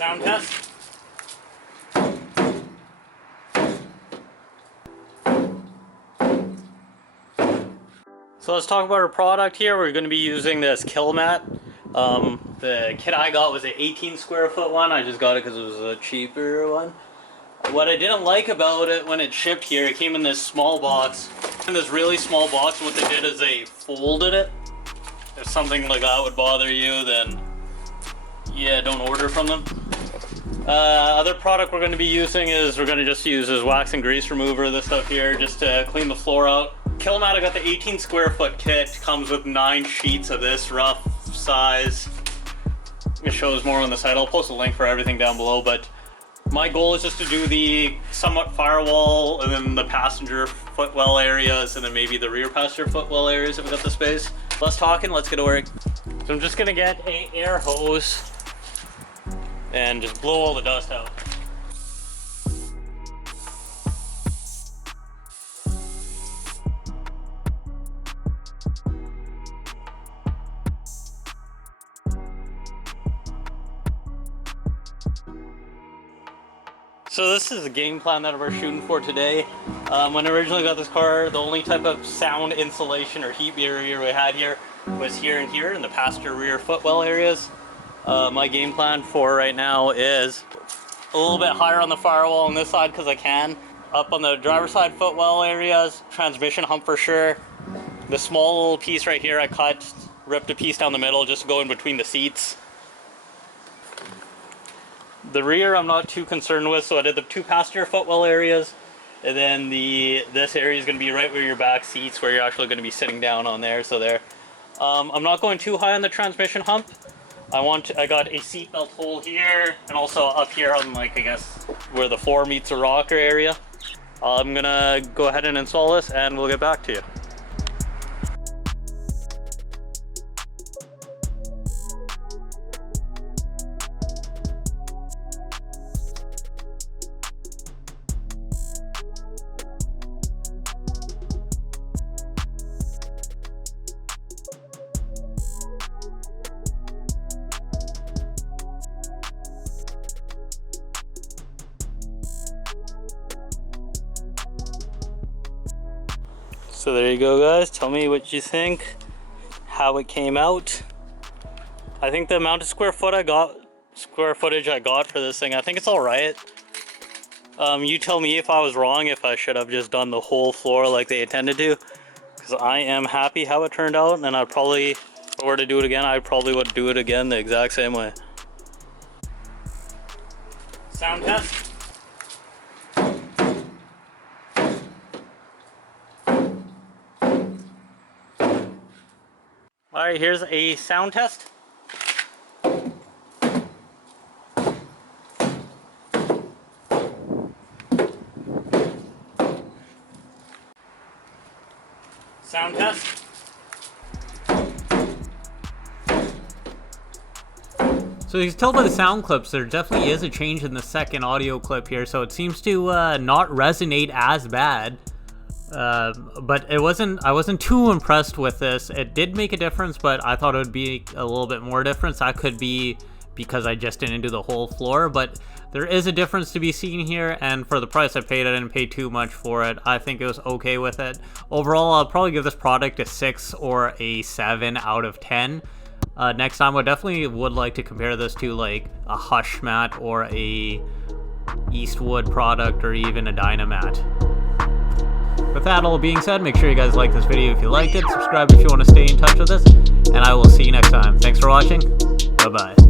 Sound test. So let's talk about our product here. We're going to be using this KILMAT. The kit I got was an 18 square foot one. I just got it because it was a cheaper one. What I didn't like about it when it shipped here, it came in this small box. In this really small box, what they did is they folded it. If something like that would bother you, then yeah, don't order from them. Other product we're going to be using is we're going to just use this wax and grease remover, this stuff here, just to clean the floor out. KILMAT, I got the 18 square foot kit, comes with 9 sheets of this rough size. It shows more on the site. I'll post a link for everything down below, but my goal is just to do the somewhat firewall and then the passenger footwell areas and then maybe the rear passenger footwell areas if we got the space. Less talking, let's get to work. So I'm just gonna get an air hose and just blow all the dust out. So this is the game plan that we're shooting for today. When I originally got this car, the only type of sound insulation or heat barrier we had here was here and here in the passenger rear footwell areas. My game plan for right now is a little bit higher on the firewall on this side because I can. Up on the driver's side footwell areas, transmission hump for sure. The small little piece right here I cut, ripped a piece down the middle just to go in between the seats. The rear I'm not too concerned with, so I did the 2 passenger footwell areas, and then this area is going to be right where your back seats, where you're actually going to be sitting down on there. So there. I'm not going too high on the transmission hump. I got a seat belt hole here, and also up here on, like, I guess where the floor meets the rocker area. I'm gonna go ahead and install this, and we'll get back to you. So there you go, guys. Tell me what you think, how it came out. I think the amount of square footage I got for this thing, I think it's all right. You tell me if I was wrong, if I should have just done the whole floor like they intended to, because I am happy how it turned out, and I'd probably, if I were to do it again, I probably would do it again the exact same way. Sound test. Alright, here's a sound test. Sound test. So you can tell by the sound clips there definitely is a change in the second audio clip here, so it seems to not resonate as bad. But I wasn't too impressed with this. It did make a difference, but I thought it would be a little bit more difference. That could be because I just didn't do the whole floor, but there is a difference to be seen here, and for the price I paid, I didn't pay too much for it. I think it was okay with it. Overall, I'll probably give this product a 6 or a 7 out of 10. Next time, I definitely would like to compare this to like a Hushmat or a Eastwood product or even a Dynamat. With that all being said, make sure you guys like this video if you liked it, subscribe if you want to stay in touch with us, and I will see you next time. Thanks for watching. Bye-bye.